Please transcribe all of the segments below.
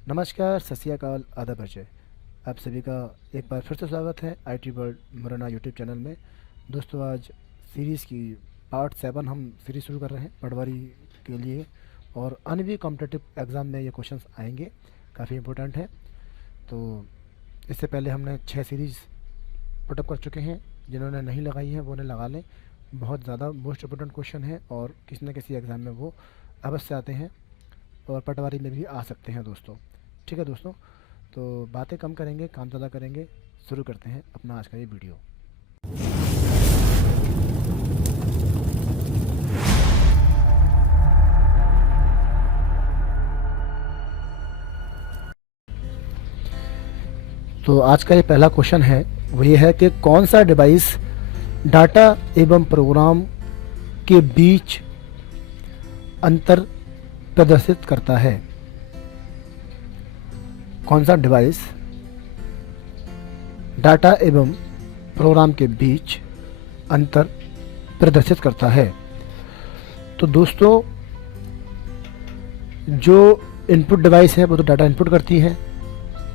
नमस्कार, सत श्री अकाल, आदाब अजय। आप सभी का एक बार फिर से स्वागत है IT world Morena YouTube channel में। दोस्तों, आज सीरीज़ की पार्ट 7 हम सीरीज़ शुरू कर रहे हैं पटवारी के लिए। और अन्य भी कॉम्पिटिटिव एग्ज़ाम में ये क्वेश्चंस आएंगे, काफ़ी इंपॉर्टेंट है। तो इससे पहले हमने 6 सीरीज़ पुटअप कर चुके हैं। जिन्होंने नहीं लगाई है वो उन्हें लगा लें। बहुत ज़्यादा मोस्ट इम्पोर्टेंट क्वेश्चन है और किसी न किसी एग्ज़ाम में वो अवश्य आते हैं और पटवारी में भी आ सकते हैं दोस्तों। ठीक है दोस्तों, तो बातें कम करेंगे, काम ज़्यादा करेंगे। शुरू करते हैं अपना आज का ये वीडियो। तो आज का ये पहला क्वेश्चन है, वो ये है कि कौन सा डिवाइस डाटा एवं प्रोग्राम के बीच अंतर प्रदर्शित करता है। कौन सा डिवाइस डाटा एवं प्रोग्राम के बीच अंतर प्रदर्शित करता है। तो दोस्तों, जो इनपुट डिवाइस है वो तो डाटा इनपुट करती है,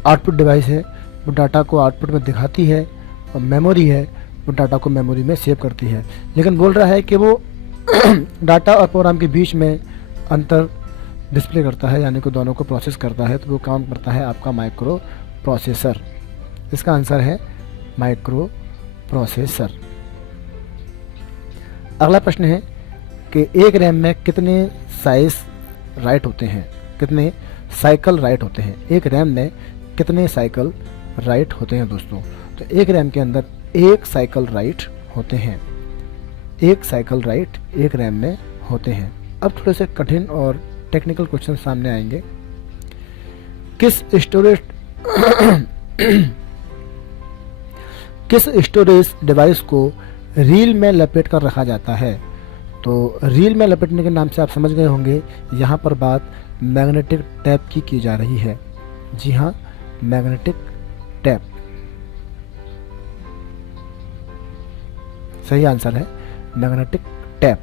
आउटपुट डिवाइस है वो डाटा को आउटपुट में दिखाती है, और मेमोरी है वो डाटा को मेमोरी में सेव करती है। लेकिन बोल रहा है कि वो डाटा और प्रोग्राम के बीच में अंतर डिस्प्ले करता है, यानी कि दोनों को प्रोसेस करता है। तो वो काम करता है आपका माइक्रो प्रोसेसर। इसका आंसर है माइक्रो प्रोसेसर। अगला प्रश्न है कि एक रैम में कितने साइज राइट होते हैं, कितने साइकिल राइट होते हैं। एक रैम में कितने साइकिल राइट होते हैं दोस्तों। तो एक रैम के अंदर एक साइकिल राइट होते हैं। एक साइकिल राइट एक रैम में होते हैं। अब थोड़े से कठिन और टेक्निकल क्वेश्चन सामने आएंगे। किस स्टोरेज किस स्टोरेज डिवाइस को रील में लपेट कर रखा जाता है। तो रील में लपेटने के नाम से आप समझ गए होंगे, यहाँ पर बात मैग्नेटिक टैप की जा रही है। जी हाँ, मैग्नेटिक टैप सही आंसर है, मैग्नेटिक टैप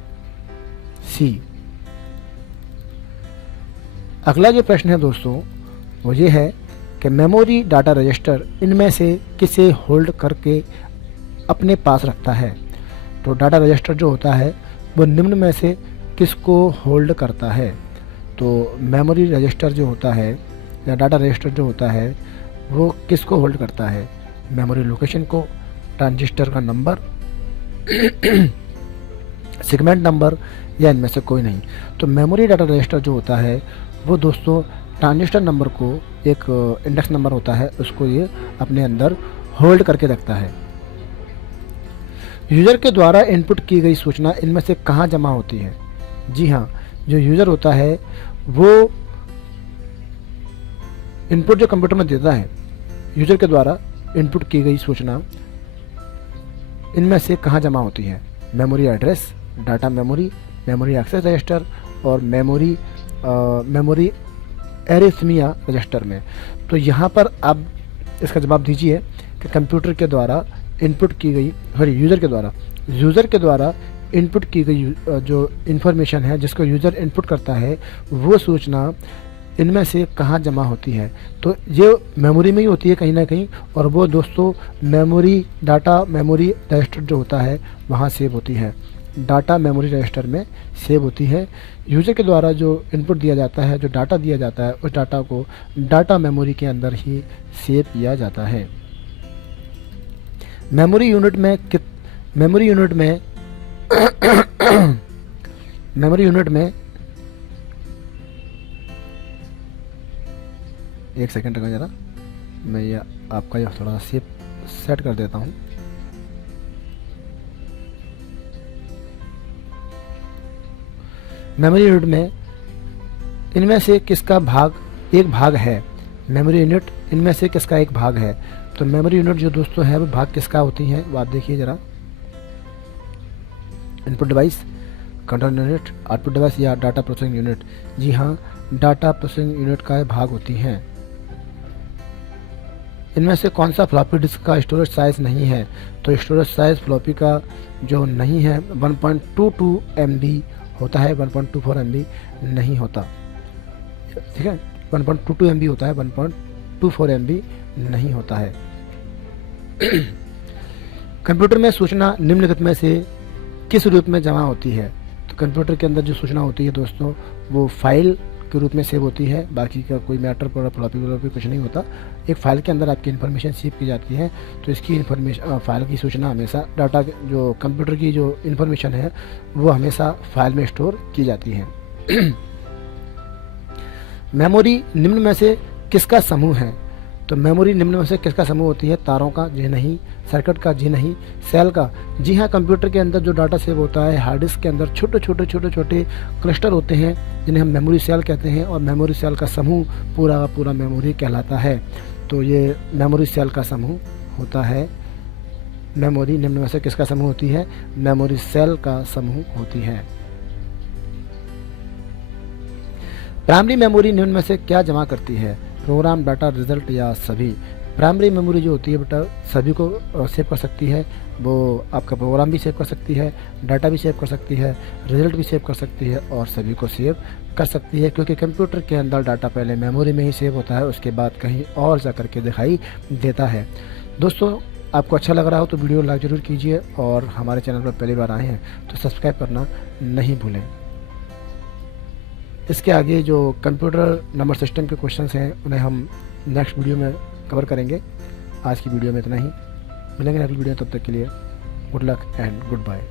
सी। अगला जो प्रश्न है दोस्तों वो ये है कि मेमोरी डाटा रजिस्टर इनमें से किसे होल्ड करके अपने पास रखता है। तो डाटा रजिस्टर जो होता है वो निम्न में से किसको होल्ड करता है। तो मेमोरी रजिस्टर जो होता है या डाटा रजिस्टर जो होता है वो किसको होल्ड करता है। मेमोरी लोकेशन को, ट्रांजिस्टर का नंबर, सेगमेंट नंबर, या इनमें से कोई नहीं। तो मेमोरी डाटा रजिस्टर जो होता है वो दोस्तों ट्रांजिस्टर नंबर को, एक इंडेक्स नंबर होता है, उसको ये अपने अंदर होल्ड करके रखता है। यूज़र के द्वारा इनपुट की गई सूचना इनमें से कहाँ जमा होती है। जी हाँ, जो यूज़र होता है वो इनपुट जो कंप्यूटर में देता है, यूज़र के द्वारा इनपुट की गई सूचना इनमें से कहाँ जमा होती है। Memory address, data memory, memory access register और मेमोरी एरिथमिया रजिस्टर में। तो यहाँ पर आप इसका जवाब दीजिए कि कंप्यूटर के द्वारा इनपुट की गई, यूज़र के द्वारा इनपुट की गई जो इन्फॉर्मेशन है जिसको यूज़र इनपुट करता है वो सूचना इनमें से कहाँ जमा होती है। तो ये मेमोरी में ही होती है कहीं ना कहीं, और वो दोस्तों मेमोरी डाटा मेमोरी रजिस्टर जो होता है वहाँ सेव होती है। डाटा मेमोरी रजिस्टर में सेव होती है। यूज़र के द्वारा जो इनपुट दिया जाता है, जो डाटा दिया जाता है, उस डाटा को डाटा मेमोरी के अंदर ही सेव किया जाता है। मेमोरी यूनिट में एक सेकंड का जरा, मैं ये आपका ये थोड़ा सा सेट कर देता हूँ। मेमोरी यूनिट में इनमें से किसका एक भाग है। मेमोरी यूनिट इनमें से किसका एक भाग है। तो मेमोरी यूनिट जो दोस्तों है वो भाग किसका होती है वो आप देखिए जरा। Input device, control unit, output device या डाटा प्रोसेसिंग यूनिट। जी हाँ, डाटा प्रोसेसिंग यूनिट का भाग होती हैं। इनमें से कौन सा फ्लॉपी डिस्क का स्टोरेज साइज नहीं है। तो स्टोरेज साइज फ्लॉपी का जो नहीं है 1.22 MB होता है, 1.24 MB नहीं होता। ठीक है, 1.22 MB होता है, 1.24 MB नहीं होता है। कंप्यूटर में सूचना निम्नलिखित में से किस रूप में जमा होती है? तो कंप्यूटर के अंदर जो सूचना होती है दोस्तों, वो फाइल के रूप में सेव होती है। बाकी का कोई मैटर फ्लॉपी कुछ नहीं होता। एक फाइल के अंदर आपकी इन्फॉर्मेशन सेव की जाती है, तो इसकी इन्फॉर्मेशन फाइल की सूचना हमेशा डाटा जो कंप्यूटर की जो इन्फॉर्मेशन है वो हमेशा फाइल में स्टोर की जाती है। मेमोरी निम्न में से किसका समूह है? तो मेमोरी निम्न में से किसका समूह होती है? तारों का? जी नहीं। सर्किट का? जी नहीं। सेल का? जी हाँ। कंप्यूटर के अंदर जो डाटा सेव होता है, हार्ड डिस्क के अंदर छोटे छोटे क्लस्टर होते हैं जिन्हें हम मेमोरी सेल कहते हैं, और मेमोरी सेल का समूह पूरा का पूरा मेमोरी कहलाता है। तो ये मेमोरी सेल का समूह होता है। मेमोरी निम्न में से किसका समूह होती है? मेमोरी सेल का समूह होती है। प्राइमरी मेमोरी निम्न में से क्या जमा करती है? प्रोग्राम, डाटा, रिजल्ट या सभी? प्राइमरी मेमोरी जो होती है बेटा सभी को सेव कर सकती है। वो आपका प्रोग्राम भी सेव कर सकती है, डाटा भी सेव कर सकती है, रिजल्ट भी सेव कर सकती है और सभी को सेव कर सकती है, क्योंकि कंप्यूटर के अंदर डाटा पहले मेमोरी में ही सेव होता है, उसके बाद कहीं और जा करके दिखाई देता है। दोस्तों, आपको अच्छा लग रहा हो तो वीडियो लाइक ज़रूर कीजिए, और हमारे चैनल पर पहली बार आए हैं तो सब्सक्राइब करना नहीं भूलें। इसके आगे जो कंप्यूटर नंबर सिस्टम के क्वेश्चंस हैं उन्हें हम नेक्स्ट वीडियो में कवर करेंगे। आज की वीडियो में इतना ही, मिलेंगे अगली वीडियो, तब तक के लिए good luck and good bye.